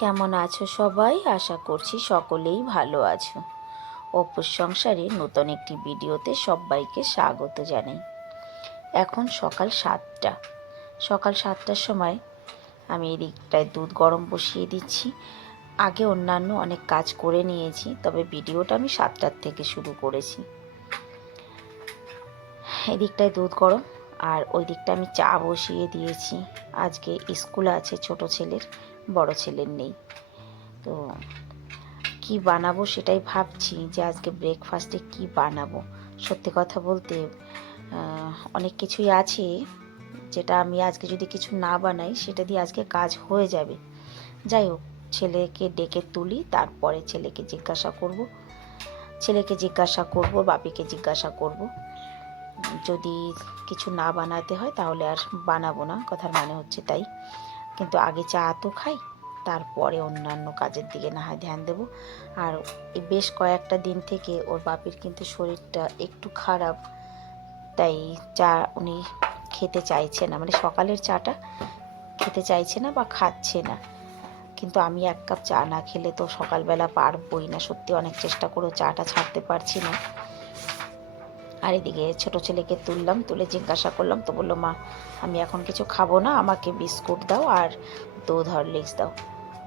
কেমন আছো সবাই? আশা করছি সকলেই ভালো আছো। অপুর সংসারে নতুন একটি ভিডিওতে সবাইকে স্বাগত জানাই। এখন সকাল 7টার সময় আমি এদিকটায় দুধ গরম বসিয়ে দিচ্ছি। আগে অন্যান্য অনেক কাজ করে নিয়েছি, তবে ভিডিওটা আমি 7টার থেকে শুরু করেছি। এদিকটায় দুধ গরম, আর ওই দিকটা আমি চা বসিয়ে দিয়েছি। আজকে স্কুল আছে ছোট ছেলের, বড় ছেলের নেই। তো কি বানাবো সেটাই ভাবছি, যে আজকে ব্রেকফাস্টে কি বানাবো। সত্যি কথা বলতে অনেক কিছুই আছে, যেটা আমি আজকে যদি কিছু না বানাই সেটা দিয়ে আজকে কাজ হয়ে যাবে। যাই হোক, ছেলেকে ডেকে তুলি, তারপরে ছেলেকে জিজ্ঞাসা করব, বাপিকে জিজ্ঞাসা করব। যদি কিছু না বানাতে হয় তাহলে আর বানাবো না, কথার মানে হচ্ছে তাই। কিন্তু আগে চা তো খাই, তারপরে অন্যান্য কাজের দিকে না হয় ধ্যান দেবো। আর এই বেশ কয়েকটা দিন থেকে ওর বাপির কিন্তু শরীরটা একটু খারাপ, তাই চা উনি খেতে চাইছে না, মানে সকালের চাটা খেতে চাইছে না বা খাচ্ছে না। কিন্তু আমি 1 কাপ চা না খেলে তো সকালবেলা পারবই না, সত্যি অনেক চেষ্টা করেও চাটা ছাড়তে পারছি না। আর এদিকে ছোট ছেলেকে তুলে জিজ্ঞাসা করলাম, তো বললো, মা আমি এখন কিছু খাবো না, আমাকে বিস্কুট দাও আর দুধ হরলিক্স দাও।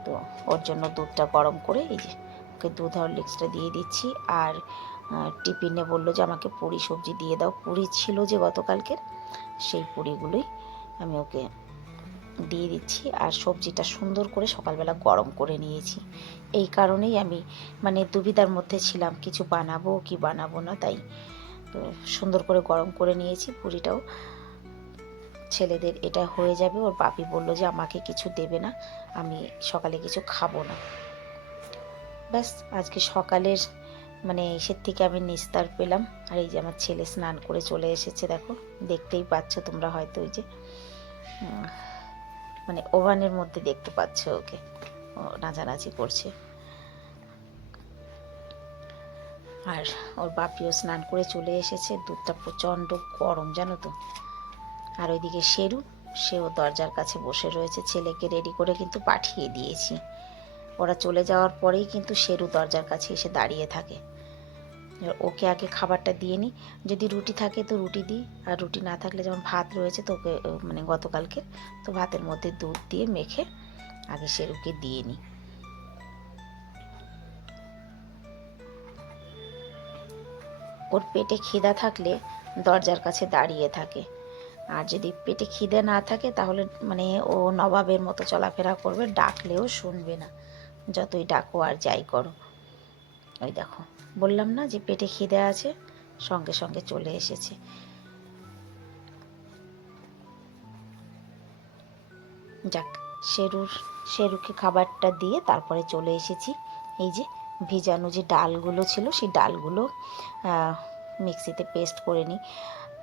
তো ওর জন্য দুধটা গরম করে এই যে ওকে দুধ হরলিক্সটা দিয়ে দিচ্ছি। আর টিফিনে বললো যে আমাকে পুরি সবজি দিয়ে দাও। পুরি ছিল যে গতকালকের, সেই পুরিগুলোই আমি ওকে দিয়ে দিচ্ছি। আর সবজিটা সুন্দর করে সকালবেলা গরম করে নিয়েছি। এই কারণেই আমি মানে দুবিধার মধ্যে ছিলাম, কিছু বানাবো কি বানাবো না, তাই তো সুন্দর করে গরম করে নিয়েছি। পুরিটাও ছেলেদের এটা হয়ে যাবে। ওর বাপি বললো যে আমাকে কিছু দেবে না, আমি সকালে কিছু খাবো না। ব্যাস, আজকে সকালের মানে এসের থেকে আমি নিস্তার পেলাম। আর এই যে আমার ছেলে স্নান করে চলে এসেছে, দেখো, দেখতেই পাচ্ছ তোমরা হয়তো, ওই যে মানে ওভানের মধ্যে দেখতে পাচ্ছ ওকে, ও নাচানাচি করছে। আর ওর বাপিও স্নান করে চলে এসেছে। দুধটা প্রচণ্ড গরম, জানো তো। আর ওইদিকে সেও দরজার কাছে বসে রয়েছে। ছেলেকে রেডি করে কিন্তু পাঠিয়ে দিয়েছি। ওরা চলে যাওয়ার পরেই কিন্তু শেরু দরজার কাছে এসে দাঁড়িয়ে থাকে। ওকে আগে খাবারটা দিয়ে নিই, যদি রুটি থাকে তো রুটি দিই, আর রুটি না থাকলে যেমন ভাত রয়েছে তো ওকে মানে গতকালকে, তো ভাতের মধ্যে দুধ দিয়ে মেখে আগে শেরুকে দিয়ে নিই। ওর পেটে খিদা থাকলে দরজার কাছে দাঁড়িয়ে থাকে, আর যদি পেটে খিদে না থাকে তাহলে মানে ও নবাবের মতো চলাফেরা করবে, ডাকলেও শুনবে না, যতই ডাকো আর যাই করো। ওই দেখো, বললাম না যে পেটে খিদে আছে, সঙ্গে সঙ্গে চলে এসেছে। যাক, শেরুকে খাবারটা দিয়ে তারপরে চলে এসেছি। এই যে ভিজানো যে ডালগুলো ছিল, সেই ডালগুলো মিক্সিতে পেস্ট করে নিই।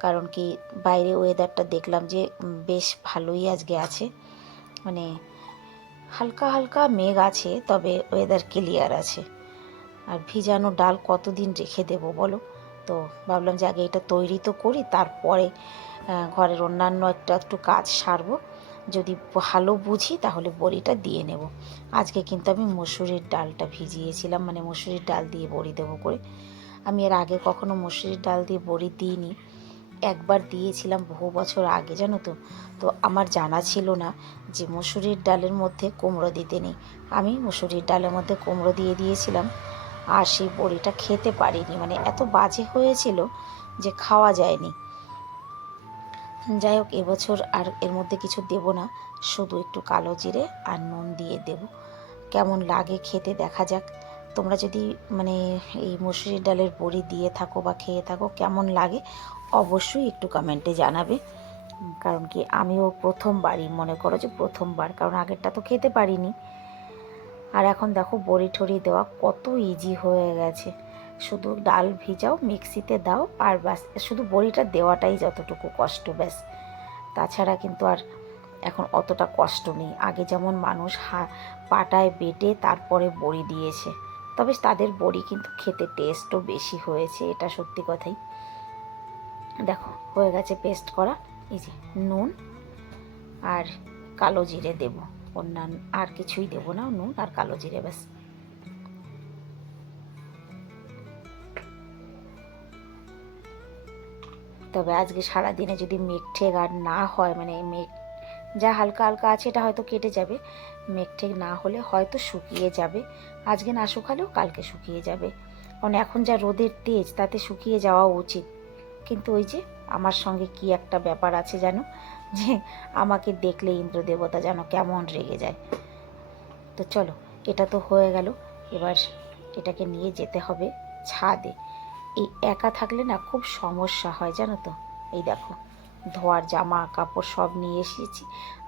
কারণ কি, বাইরে ওয়েদারটা দেখলাম যে বেশ ভালোই আজকে আছে, মানে হালকা হালকা মেঘ আছে, তবে ওয়েদার ক্লিয়ার আছে। আর ভিজানো ডাল কতদিন রেখে দেবো বলো। তো ভাবলাম যে আগে এটা তৈরি তো করি, তারপরে ঘরের অন্যান্য একটু কাজ সারবো। যদি ভালো বুঝি তাহলে বড়িটা দিয়ে নেব। আজকে কিন্তু আমি মসুরির ডালটা ভিজিয়েছিলাম, মানে মসুরির ডাল দিয়ে বড়ি দেবো করে। আমি এর আগে কখনো মসুরির ডাল দিয়ে বড়ি দিইনি। একবার দিয়েছিলাম বহু বছর আগে, জানো তো। তো আমার জানা ছিল না যে মসুরির ডালের মধ্যে কুমড়ো দিতে নেই। আমি মসুরির ডালের মধ্যে কুমড়ো দিয়ে দিয়েছিলাম, আর সেই বড়িটা খেতে পারিনি, মানে এত বাজে হয়েছিল যে খাওয়া যায়নি। যাই হোক, এবছর আর এর মধ্যে কিছু দেব না, শুধু একটু কালো জিরে আর নুন দিয়ে দেব। কেমন লাগে খেতে দেখা যাক। তোমরা যদি মানে এই মসুরির ডালের বড়ি দিয়ে থাকো বা খেয়ে থাকো, কেমন লাগে অবশ্যই একটু কমেন্টে জানাবে। কারণ কি, আমিও প্রথমবারই, মনে করো যে প্রথমবার, কারণ আগেরটা তো খেতে পারিনি। আর এখন দেখো বড়ি ঠড়ি দেওয়া কত ইজি হয়ে গেছে। শুধু ডাল ভিজাও, মিক্সিতে দাও, আর ব্যাস, শুধু বড়িটা দেওয়াটাই যতটুকু কষ্ট, ব্যাস। তাছাড়া কিন্তু আর এখন অতটা কষ্ট নেই। আগে যেমন মানুষ পাটায় বেটে তারপরে বড়ি দিয়েছে, তবে তাদের বড়ি কিন্তু খেতে টেস্টও বেশি হয়েছে, এটা সত্যি কথাই। দেখো হয়ে গেছে পেস্ট করা। এই যে নুন আর কালো জিরে দেব অন্যান্য আর কিছুই দেবো না, নুন আর কালো জিরে, ব্যাস। তবে আজকে সারাদিনে যদি মেঘ ঠেক আর না হয়, মানে মেঘ যা হালকা হালকা আছে এটা হয়তো কেটে যাবে, মেঘ ঠেক না হলে হয়তো শুকিয়ে যাবে। আজকে না শুকালেও কালকে শুকিয়ে যাবে, কারণ এখন যা রোদের তেজ তাতে শুকিয়ে যাওয়া উচিত। কিন্তু ওই যে আমার সঙ্গে কি একটা ব্যাপার আছে জানো, যে আমাকে দেখলে ইন্দ্র দেবতা যেন কেমন রেগে যায়। তো চলো, এটা তো হয়ে গেল, এবার এটাকে নিয়ে যেতে হবে ছাদে। এই একা থাকলে না খুব সমস্যা হয় জানো তো। এই দেখো, ধোয়ার জামা কাপড় সব নিয়ে এসেছি,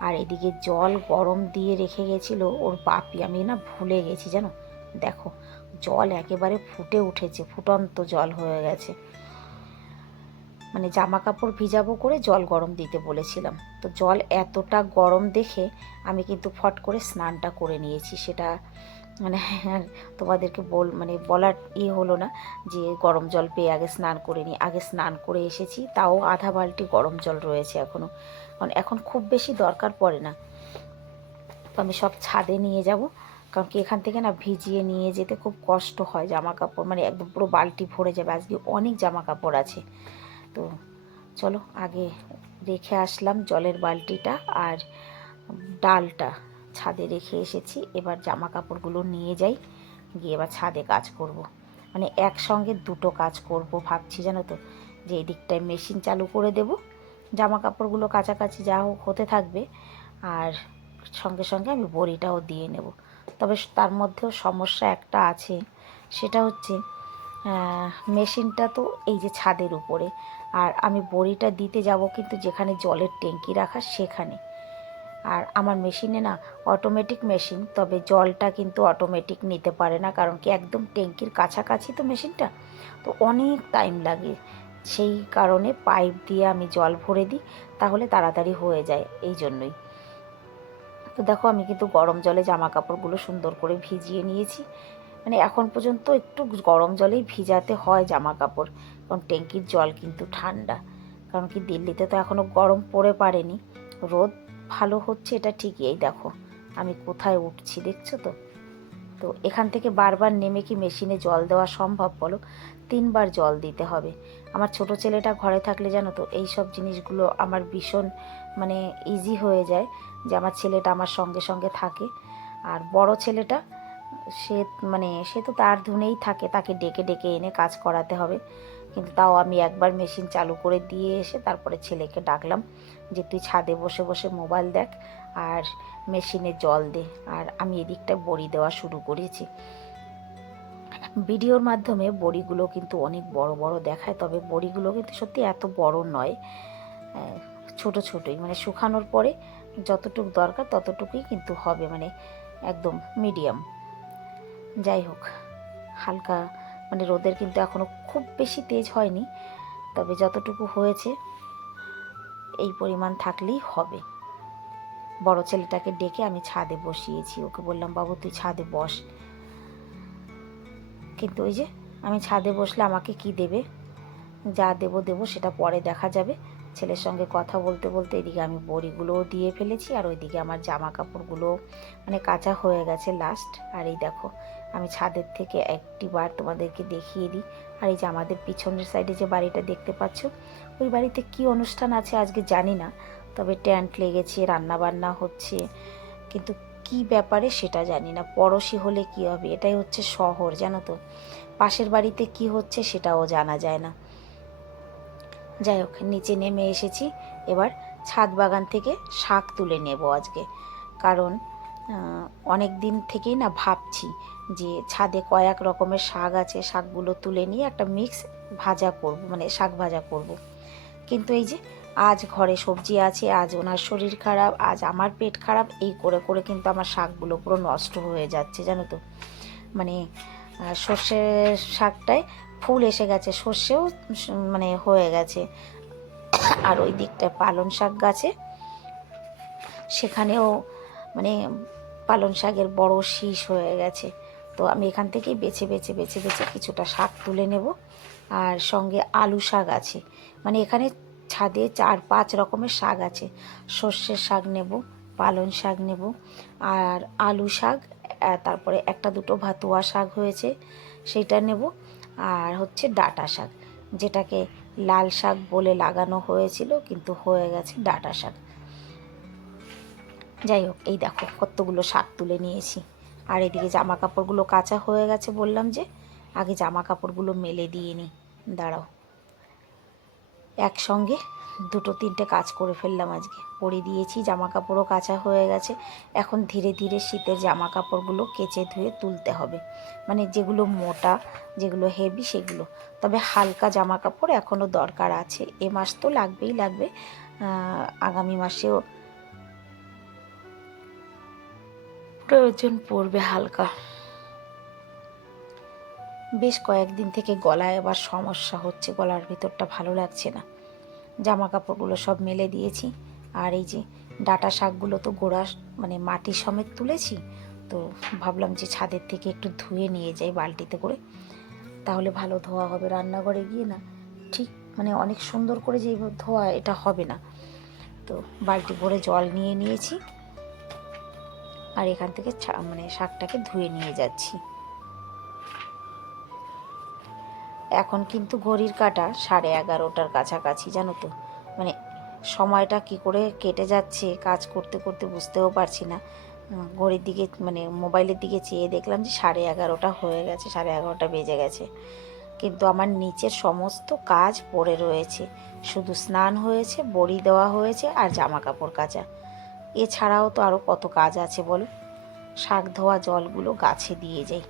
আর এদিকে জল গরম দিয়ে রেখে গেছিলো ওর বাপি, আমি না ভুলে গেছি জানো। দেখো, জল একেবারে ফুটে উঠেছে, ফুটন্ত জল হয়ে গেছে। মানে জামা কাপড় ভিজাবো করে জল গরম দিতে বলেছিলাম, তো জল এতটা গরম দেখে আমি কিন্তু ফট করে স্নানটা করে নিয়েছি। সেটা মানে তোমাদেরকে বলার হলো না যে গরম জল পেয়ে আগে স্নান করে নিই। আগে স্নান করে এসেছি, তাও আধা বালতি গরম জল রয়েছে এখনও, কারণ এখন খুব বেশি দরকার পড়ে না। তো আমি সব ছাদে নিয়ে যাব, কারণ কি এখান থেকে না ভিজিয়ে নিয়ে যেতে খুব কষ্ট হয়। জামা কাপড় মানে একদম পুরো বালতি ভরে যাবে, আজকে অনেক জামা কাপড় আছে। তো চলো, আগে রেখে আসলাম জলের বালতিটা আর ডালটা ছাদে রেখে এসেছি। এবার জামা কাপড়গুলো নিয়ে যাই, গিয়ে এবার ছাদে কাজ করব। মানে একসঙ্গে দুটো কাজ করব ভাবছি জানো তো, যে এই দিকটায় মেশিন চালু করে দেব, জামা কাপড়গুলো কাছাকাছি যা হোক হতে থাকবে, আর সঙ্গে সঙ্গে আমি বড়িটাও দিয়ে নেব। তবে তার মধ্যেও সমস্যা একটা আছে, সেটা হচ্ছে মেশিনটা তো এই যে ছাদের উপরে, আর আমি বড়িটা দিতে যাব কিন্তু যেখানে জলের ট্যাঙ্কি রাখা সেখানে। আর আমার মেশিনে না অটোমেটিক মেশিন, তবে জলটা কিন্তু অটোমেটিক নিতে পারে না, কারণ কি একদম ট্যাঙ্কির কাছাকাছি তো মেশিনটা, তো অনেক টাইম লাগে। সেই কারণে পাইপ দিয়ে আমি জল ভরে দিই, তাহলে তাড়াতাড়ি হয়ে যায়, এই জন্যই। তো দেখো, আমি কিন্তু গরম জলে জামা কাপড়গুলো সুন্দর করে ভিজিয়ে নিয়েছি। মানে এখন পর্যন্ত একটু গরম জলেই ভিজাতে হয় জামা কাপড়, কারণ ট্যাঙ্কির জল কিন্তু ঠান্ডা। কারণ কি দিল্লিতে তো এখনও গরম পড়ে পারেনি, রোদ ভালো হচ্ছে এটা ঠিকই। এই দেখো আমি কোথায় উঠছি, দেখছো তো। তো এখান থেকে বারবার নেমে কি মেশিনে জল দেওয়া সম্ভব বলো? 3বার জল দিতে হবে। আমার ছোট ছেলেটা ঘরে থাকলে জানো তো এই সব জিনিসগুলো আমার ভীষণ মানে ইজি হয়ে যায়, যে আমার ছেলেটা আমার সঙ্গে সঙ্গে থাকে। আর বড় ছেলেটা, সে তো তার ধুনেই থাকে, তাকে ডেকে ডেকে এনে কাজ করাতে হবে। কিন্তু তাও আমি একবার মেশিন চালু করে দিয়ে এসে তারপরে ছেলেকে ডাকলাম যে তুই ছাদে বসে বসে মোবাইল দেখ আর মেশিনে জল দে, আর আমি এদিকটা বড়ি দেওয়া শুরু করেছি। ভিডিওর মাধ্যমে বড়িগুলো কিন্তু অনেক বড় বড় দেখায়, তবে বড়িগুলো কিন্তু সত্যি এত বড় নয়, ছোট ছোটই, মানে শুকানোর পরে যতটুকু দরকার ততটুকুই কিন্তু হবে, মানে একদম মিডিয়াম। যাই হোক, হালকা মানে রোদের কিন্তু এখনও খুব বেশি তেজ হয়নি, তবে যতটুকু হয়েছে এই পরিমাণ থাকলেই হবে। বড় ছেলেটাকে ডেকে আমি ছাদে বসিয়েছি, ওকে বললাম বাবু তুই ছাদে বস। কিন্তু ওই যে আমি ছাদে বসলে আমাকে কি দেবে, যা দেবো দেবো সেটা পরে দেখা যাবে। ছেলের সঙ্গে কথা বলতে বলতে এদিকে আমি বড়িগুলোও দিয়ে ফেলেছি, আর ওইদিকে আমার জামা কাপড়গুলো মানে কাঁচা হয়ে গেছে লাস্ট। আর এই দেখো, আমি ছাদের থেকে একটিবার তোমাদেরকে দেখিয়ে দিই। আর এই যে আমাদের পিছনের সাইডে যে বাড়িটা দেখতে পাচ্ছ, ওই বাড়িতে কি অনুষ্ঠান আছে আজকে জানি না, তবে টেন্ট লেগেছে, রান্না বান্না হচ্ছে, কিন্তু কি ব্যাপারে সেটা জানি না। পড়োশি হলে কি হবে, এটাই হচ্ছে শহর জানো তো, পাশের বাড়িতে কি হচ্ছে সেটাও জানা যায় না। যাই হোক, নিচে নেমে এসেছি, এবার ছাদ বাগান থেকে শাক তুলে নেব আজকে। কারণ অনেক দিন থেকেই না ভাবছি যে ছাদে কয়েক রকমের শাক আছে, শাকগুলো তুলে নিয়ে একটা মিক্স ভাজা করব, মানে শাক ভাজা করব। কিন্তু এই যে আজ ঘরে সবজি আছে, আজ ওনার শরীর খারাপ, আজ আমার পেট খারাপ, এই করে করে কিন্তু আমার শাকগুলো পুরো নষ্ট হয়ে যাচ্ছে জানো তো। মানে সর্ষে শাকটায় ফুল এসে গেছে, সর্ষেও মানে হয়ে গেছে, আর ওই দিকটায় পালং শাক গাছে, সেখানেও মানে পালং শাকের বড় শীষ হয়ে গেছে। তো আমি এখান থেকেই বেছে বেছে বেছে বেছে কিছুটা শাক তুলে নেব। আর সঙ্গে আলু শাক আছে, মানে এখানে ছাদে 4-5 রকমের শাক আছে। সর্ষের শাক নেব, পালং শাক নেব, আর আলু শাক, তারপরে একটা দুটো ভাতুয়া শাক হয়েছে সেটা নেব, আর হচ্ছে ডাঁটা শাক, যেটাকে লাল শাক বলে লাগানো হয়েছিল কিন্তু হয়ে গেছে ডাঁটা শাক। যাই হোক, এই দেখো কতগুলো শাক তুলে নিয়েছি। আর এদিকে জামা কাপড়গুলো কাচা হয়ে গেছে, বললাম যে আগে জামা কাপড়গুলো মেলে দিয়ে নিই। দাঁড়াও, একসঙ্গে দুটো তিনটে কাজ করে ফেললাম। আজকে পরে দিয়েছি, জামা কাপড়ও কাচা হয়ে গেছে। এখন ধীরে ধীরে শীতের জামা কাপড়গুলো কেচে ধুয়ে তুলতে হবে, মানে যেগুলো মোটা, যেগুলো হেভি সেগুলো। তবে হালকা জামা কাপড় এখনও দরকার আছে, এ মাস তো লাগবেই লাগবে, আগামী মাসেও প্রয়োজন পড়বে হালকা। বেশ কয়েকদিন থেকে গলায় আবার সমস্যা হচ্ছে, গলার ভিতরটা ভালো লাগছে না। জামা কাপড়গুলো সব মেলে দিয়েছি। আর এই যে ডাঁটা শাকগুলো তো গোড়া মানে মাটি সমেত তুলেছি, তো ভাবলাম যে ছাদের থেকে একটু ধুয়ে নিয়ে যাই বালতিতে করে, তাহলে ভালো ধোয়া হবে। রান্নাঘরে গিয়ে না ঠিক মানে অনেক সুন্দর করে যে ধোয়া এটা হবে না। তো বালতি ভরে জল নিয়ে নিয়েছি, আর এখান থেকে মানে শাকটাকে ধুয়ে নিয়ে যাচ্ছি। এখন কিন্তু ঘড়ির কাঁটা 11:30টার কাছাকাছি, জানো তো, মানে সময়টা কি করে কেটে যাচ্ছে কাজ করতে করতে বুঝতেও পারছি না। ঘড়ির দিকে মানে মোবাইলের দিকে চেয়ে দেখলাম যে 11:30টা হয়ে গেছে, 11:30টা বেজে গেছে। কিন্তু আমার নিচের সমস্ত কাজ পড়ে রয়েছে, শুধু স্নান হয়েছে, বড়ি দেওয়া হয়েছে, আর জামা কাপড় কাচা। এছাড়াও তো আরও কত কাজ আছে বলো। শাক ধোয়া জলগুলো গাছে দিয়ে যাই,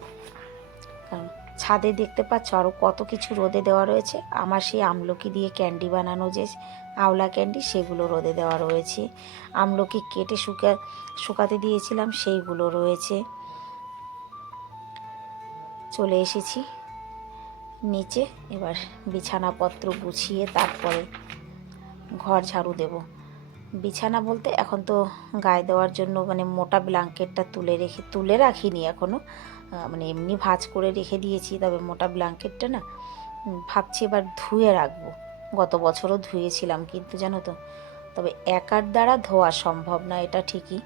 কারণ ছাদে দেখতে পাচ্ছ আরও কত কিছু রোদে দেওয়া রয়েছে। আমার সেই আমলকি দিয়ে ক্যান্ডি বানানো, যে আওলা ক্যান্ডি, সেগুলো রোদে দেওয়া রয়েছে। আমলকি কেটে শুকাতে দিয়েছিলাম, সেইগুলো রয়েছে। চলে এসেছি নিচে, এবার বিছানাপত্র গুছিয়ে তারপরে ঘর ঝাড়ু দেব। বিছানা বলতে এখন তো গায়ে দেওয়ার জন্য মানে মোটা ব্ল্যাঙ্কেটটা তুলে রাখিনি এখনও, মানে এমনি ভাঁজ করে রেখে দিয়েছি। তবে মোটা ব্ল্যাঙ্কেটটা না ভাবছি এবার ধুয়ে রাখবো। গত বছরও ধুয়েছিলাম, কিন্তু জানো তো, তবে একার দ্বারা ধোয়া সম্ভব না, এটা ঠিকই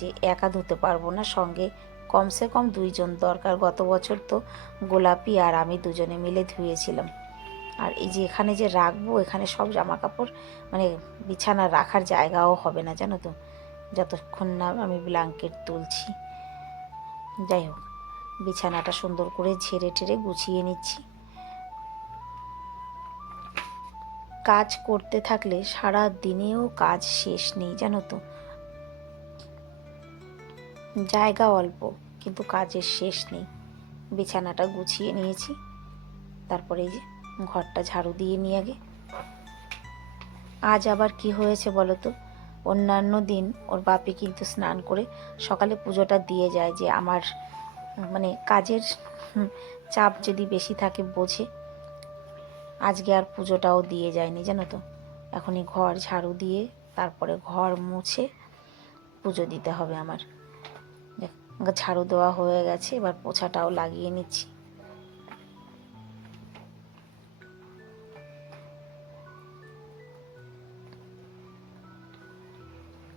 যে একা ধুতে পারবো না, সঙ্গে কমসে কম 2জন দরকার। গত বছর তো গোলাপি আর আমি দুজনে মিলে ধুয়েছিলাম। আর এই যে এখানে যে রাখবো, এখানে সব জামা কাপড় মানে বিছানা রাখার জায়গাও হবে না, জানো তো, যতক্ষণ না আমি ব্ল্যাঙ্কেট তুলছি। যাই হোক, বিছানাটা সুন্দর করে ঝেড়ে টেরে গুছিয়ে নিচ্ছি। কাজ করতে থাকলে সারা দিনেও কাজ শেষ নেই, জানো তো, জায়গা অল্প কিন্তু কাজের শেষ নেই। বিছানাটা গুছিয়ে নিয়েছি, তারপরে এই যে ঘরটা ঝাড়ু দিয়ে নিয়ে আগে। আজ আবার কি হয়েছে বলো তো, অন্যান্য দিন ওর বাপি কিন্তু স্নান করে সকালে পুজোটা দিয়ে যায়, যে আমার মানে কাজের চাপ যদি বেশি থাকে বোঝে। আজকে আর পুজোটাও দিয়ে যায়নি, জানো তো। এখনই ঘর ঝাড়ু দিয়ে তারপরে ঘর মুছে পুজো দিতে হবে আমার। ঝাড়ু দেওয়া হয়ে গেছে, এবার পোছাটাও লাগিয়ে নিচ্ছি।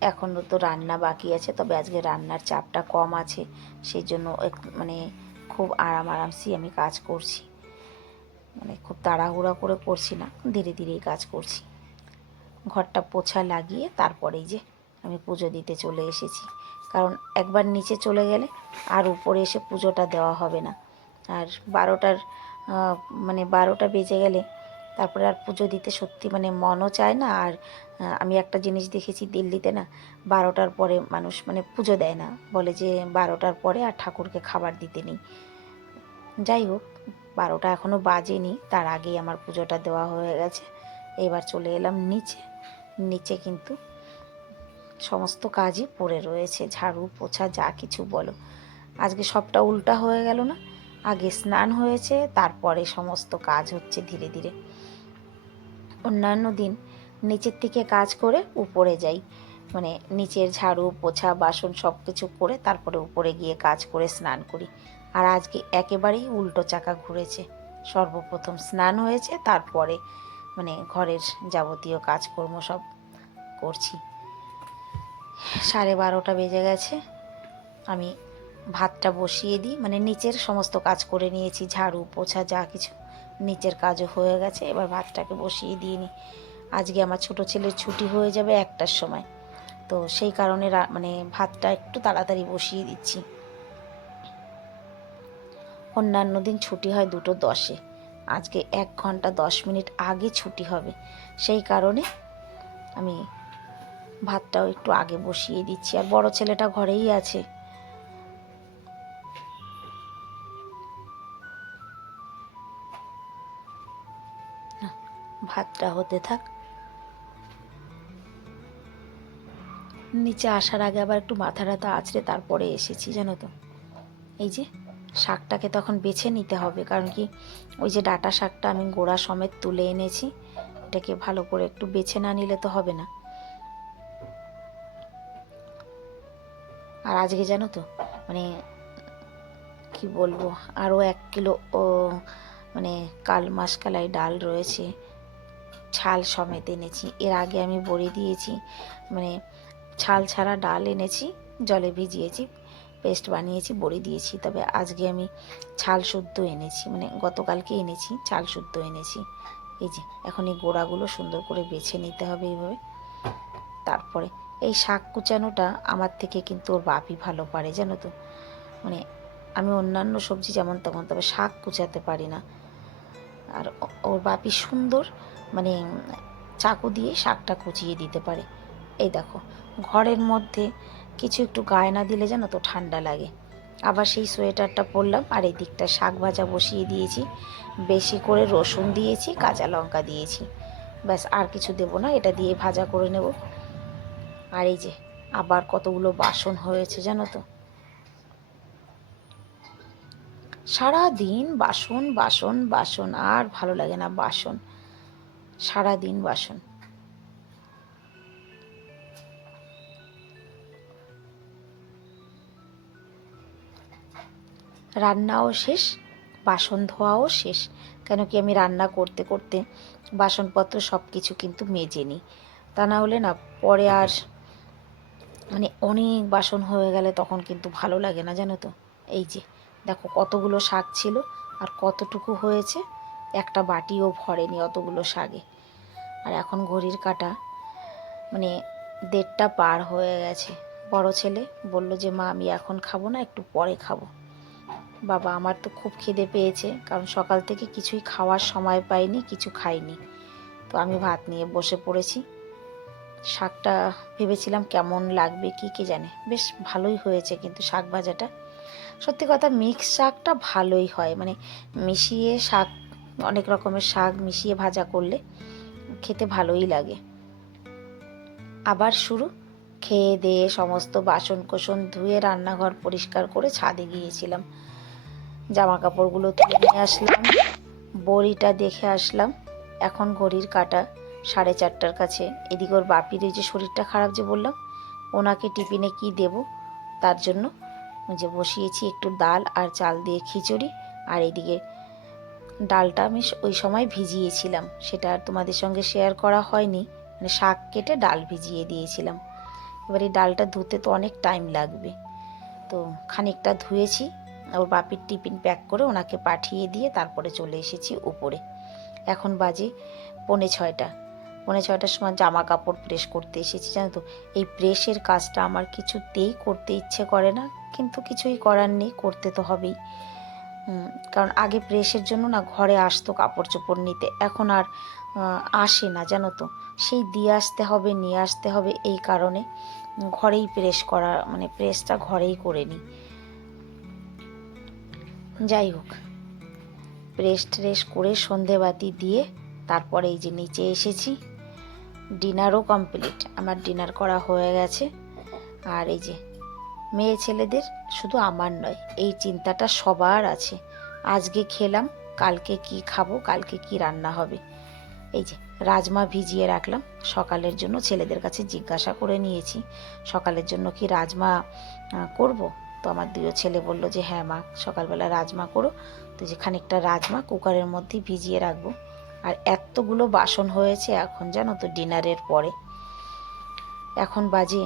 এখনও তো রান্না বাকি আছে, তবে আজকে রান্নার চাপটা কম আছে, সেই জন্য মানে খুব আরামসি আমি কাজ করছি, মানে খুব তাড়াহুড়া করে করছি না, ধীরে ধীরেই কাজ করছি। ঘরটা পোছা লাগিয়ে তারপরেই যে আমি পুজো দিতে চলে এসেছি, কারণ একবার নিচে চলে গেলে আর উপরে এসে পুজোটা দেওয়া হবে না। আর 12টার মানে 12টা বেজে গেলে তারপরে আর পুজো দিতে সত্যি মানে মনও চায় না। আর আমি একটা জিনিস দেখেছি দিল্লিতে না, 12টার পরে মানুষ মানে পুজো দেয় না, বলে যে 12টার পরে আর ঠাকুরকে খাবার দিতে নেই। যাই হোক, 12টা এখনও বাজেনি, তার আগেই আমার পুজোটা দেওয়া হয়ে গেছে। এবার চলে এলাম নিচে। নিচে কিন্তু সমস্ত কাজই পড়ে রয়েছে, ঝাড়ু পোছা যা কিছু বলো। আজকে সবটা উল্টা হয়ে গেল না, আগে স্নান হয়েছে, তারপরে সমস্ত কাজ হচ্ছে ধীরে ধীরে। অন্যান্য দিন নিচের থেকে কাজ করে উপরে যাই, মানে নিচের ঝাড়ু পোছা বাসন সব কিছু করে তারপরে উপরে গিয়ে কাজ করে স্নান করি। আর আজকে একেবারেই উল্টো চাকা ঘুরেছে, সর্বপ্রথম স্নান হয়েছে, তারপরে মানে ঘরের যাবতীয় কাজকর্ম সব করছি। 12:30 বেজে গেছে। আমি ভাতটা বসিয়ে দিই, মানে নিচের সমস্ত কাজ করে নিয়েছি, ঝাড়ু পোছা যা কিছু নিচের কাজও হয়ে গেছে। এবার ভাতটাকে বসিয়ে দিয়ে নিই। আজকে আমার ছোটো ছেলের ছুটি হয়ে যাবে 1টার সময়, তো সেই কারণে মানে ভাতটা একটু তাড়াতাড়ি বসিয়ে দিচ্ছি। অন্যান্য দিন ছুটি হয় 2:10-এ, আজকে 1 ঘন্টা 10 মিনিট আগে ছুটি হবে, সেই কারণে আমি ভাতটাও একটু আগে বসিয়ে দিচ্ছি। আর বড় ছেলেটা ঘরেই আছে। ভাতটা হতে থাক। নিচে আসার আগে আবার একটু মাথা টাথা আঁচড়ে তারপরে এসেছি, জানো তো। এই যে শাকটাকে তখন বেছে নিতে হবে, কারণ কি ওই যে ডাঁটা শাকটা আমি গোড়া সমেত তুলে এনেছি, এটাকে ভালো করে একটু বেছে না নিলে তো হবে না। আর আজকে জানো তো, মানে কি বলবো, আরও 1 কিলো মানে কাল মাসকালাই ডাল রয়েছে, ছাল সমেত এনেছি। এর আগে আমি বড়ি দিয়েছি, মানে ছাল ছাড়া ডাল এনেছি, জলে ভিজিয়েছি, পেস্ট বানিয়েছি, বড়ি দিয়েছি। তবে আজকে আমি ছাল শুদ্ধ এনেছি, মানে গতকালকে এনেছি, ছাল শুদ্ধ এনেছি। এই যে এখন এই গোড়াগুলো সুন্দর করে বেছে নিতে হবে এইভাবে। তারপরে এই শাক কুচানোটা আমার থেকে কিন্তু ওর বাপই ভালো পারে, জানো তো। মানে আমি অন্যান্য সবজি যেমন তেমন, তবে শাক কুচাতে পারি না। আর ওর বাপি সুন্দর, মানে চাকু দিয়ে শাকটা কুচিয়ে দিতে পারে। এই দেখো, ঘরের মধ্যে কিছু একটু গায়ে না দিলে জানো তো ঠান্ডা লাগে। আবার সেই সোয়েটারটা পরলাম, আর এই দিকটা শাক ভাজা বসিয়ে দিয়েছি, বেশি করে রসুন দিয়েছি, কাঁচা লঙ্কা দিয়েছি, ব্যাস আর কিছু দেবো না, এটা দিয়ে ভাজা করে নেব। আর এই যে আবার কতগুলো বাসন হয়েছে, জানো তো। সারা দিন বাসন বাসন বাসন, আর ভালো লাগে না বাসন, সারা দিন বাসন। রান্নাও শেষ, বাসন ধোয়াও শেষ। কেন কি আমি রান্না করতে করতে বাসনপত্র সব কিছু কিন্তু মেজে নিই, তা না হলে না পরে আর মানে অনেক বাসন হয়ে গেলে তখন কিন্তু ভালো লাগে না, জানো তো। এই যে দেখো কতগুলো শাক ছিল, আর কতটুকু হয়েছে, একটা বাটিও ভরেনি অতগুলো শাকে। আর এখন ঘড়ির কাঁটা মানে 1:30 পার হয়ে গেছে। বড় ছেলে বলল যে মা আমি এখন খাবো না, একটু পরে খাবো। বাবা আমার তো খুব খিদে পেয়েছে, কারণ সকাল থেকে কিছুই খাওয়ার সময় পাইনি, কিছু খাইনি। তো আমি ভাত নিয়ে বসে পড়েছি। শাকটা ভেবেছিলাম কেমন লাগবে কি কে জানে, বেশ ভালোই হয়েছে কিন্তু শাক ভাজাটা। সত্যি কথা, মিক্স শাকটা ভালোই হয়, মানে মিশিয়ে শাক, অনেক রকমের শাক মিশিয়ে ভাজা করলে খেতে ভালোই লাগে। আবার শুরু। খেয়ে দিয়ে সমস্ত বাসন কোসন ধুয়ে রান্নাঘর পরিষ্কার করে ছাদে গিয়েছিলাম, জামা কাপড়গুলো তুলে নিয়ে আসলাম, বড়িটা দেখে আসলাম। এখন ঘড়ির কাঁটা 4:30টার কাছে। এদিকে ওর বাপির এই যে শরীরটা খারাপ যে বললাম, ওনাকে টিফিনে কি দেব, তার জন্য যে বসিয়েছি একটু ডাল আর চাল দিয়ে খিচুড়ি। আর এইদিকে ডালটা আমি ওই সময় ভিজিয়েছিলাম, সেটা আর তোমাদের সঙ্গে শেয়ার করা হয়নি, মানে শাক কেটে ডাল ভিজিয়ে দিয়েছিলাম। এবার এই ডালটা ধুতে তো অনেক টাইম লাগবে, তো খানিকটা ধুয়েছি, ওর বাপির টিফিন প্যাক করে ওনাকে পাঠিয়ে দিয়ে তারপরে চলে এসেছি উপরে। এখন বাজে 5:45। 5:45টার সময় জামা কাপড় প্রেস করতে এসেছি, জানো তো। এই প্রেসের কাজটা আমার কিছুতেই করতে ইচ্ছে করে না, কিন্তু কিছুই করার নেই, করতে তো হবেই। কারণ আগে প্রেসের জন্য না ঘরে আসতো কাপড় চোপড় নিতে, এখন আর আসে না, জানো তো। সেই দিয়ে আসতে হবে, নিয়ে আসতে হবে, এই কারণে ঘরেই প্রেস করা, মানে প্রেসটা ঘরেই করে নিই। যাই হোক, প্রেস ট্রেস করে সন্ধেবাতি দিয়ে তারপরে এই যে নিচে এসেছি। ডিনারও কমপ্লিট, আমার ডিনার করা হয়ে গেছে। আর এই যে মেয়ে ছেলেদের, শুধু আমার নয়, এই চিন্তাটা সবার আছে, আজকে খেলাম কালকে কি খাবো, কালকে কি রান্না হবে। এই যে রাজমা ভিজিয়ে রাখলাম সকালের জন্য, ছেলেদের কাছে জিজ্ঞাসা করে নিয়েছি সকালের জন্য কি রাজমা করব। তো আমার 2 ছেলে বললো যে হ্যাঁ মা সকালবেলা রাজমা করো। তো যে খানিকটা রাজমা কুকারের মধ্যে ভিজিয়ে রাখবো। আর এতগুলো বাসন হয়েছে এখন, জানো তো, ডিনারের পরে। এখন বাজে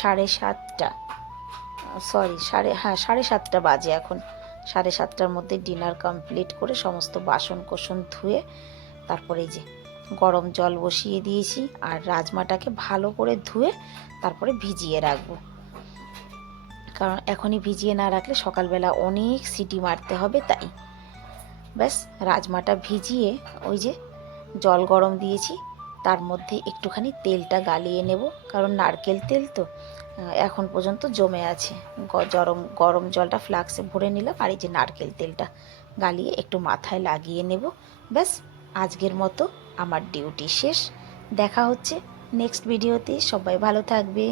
7:30, সরি 7:30 বাজে এখন। 7:30টার মধ্যে ডিনার কমপ্লিট করে সমস্ত বাসন কোসন ধুয়ে তারপরে এই যে গরম জল বসিয়ে দিয়েছি, আর রাজমাটাকে ভালো করে ধুয়ে তারপরে ভিজিয়ে রাখবো, কারণ এখনই ভিজিয়ে না রাখলে সকালবেলা অনেক সিটি মারতে হবে। তাই ব্যাস রাজমাটা ভিজিয়ে ওই যে জল গরম দিয়েছি, তার মধ্যে একটুখানি তেলটা গালিয়ে নেব, কারণ নারকেল তেল তো এখন পর্যন্ত জমে আছে। গরম জলটা ফ্লাক্সে ভরে নিলাম, আর এই যে নারকেল তেলটা গালিয়ে একটু মাথায় লাগিয়ে নেব। ব্যাস আজকের মতো আমার ডিউটি শেষ। দেখা হচ্ছে নেক্সট ভিডিওতে। সবাই ভালো থাকবে।